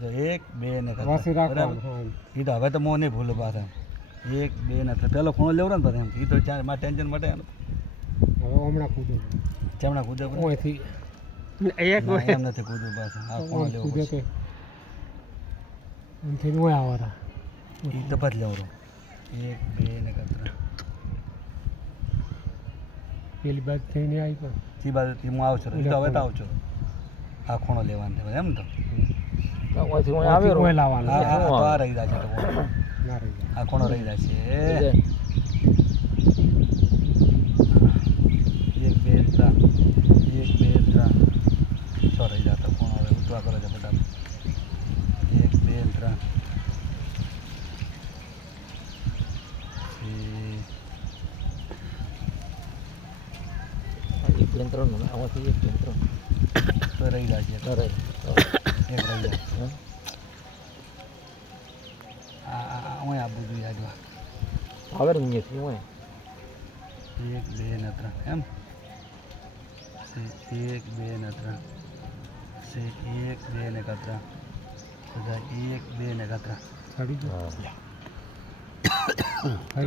એક બે ને વાસી રાખવાનું. એ તો હવે તો મોં નહીં ભૂલું પાછા. એક બે ને પેલો ખૂણો લેવડો ને પાછા એમ એ તો ચાર મારે ટેન્શન માટે હવે હમણાં કૂદે ચમણા કૂદે પડે. ઓયથી ના, એમ નથી કૂદવું પાછું આ ખૂણો લેવો કૂદે પડશે. કે એમથી ઓય આવરા એ તો પછી લેવડો એક બે ને કતરા પેલી બાજુ થઈને આવી પણ એ બાજુથી હું આવશું એ તો હવે તો આવજો આ ખૂણો લેવાનો છે એમ તો ઓય લાવવાનું હા હા તો આ રહી જાય છે તો ખૂણો. ના રહી જાય. આ ખૂણો રહી જાય છે એક બે ત્રણ એક બે ત્રણ તો રહી જતો ખૂણો હવે ઉતવા કરો છો બધા એક બે ત્રણ તો રહી જાય છે એક રહી જાય હું આપવું જોઈએ આજવા એક બે ને ત્રણ એમ એક બે ને ત્રણ એક બે ને કતરા બધા એક બે ને કતરા ચડી ગયું.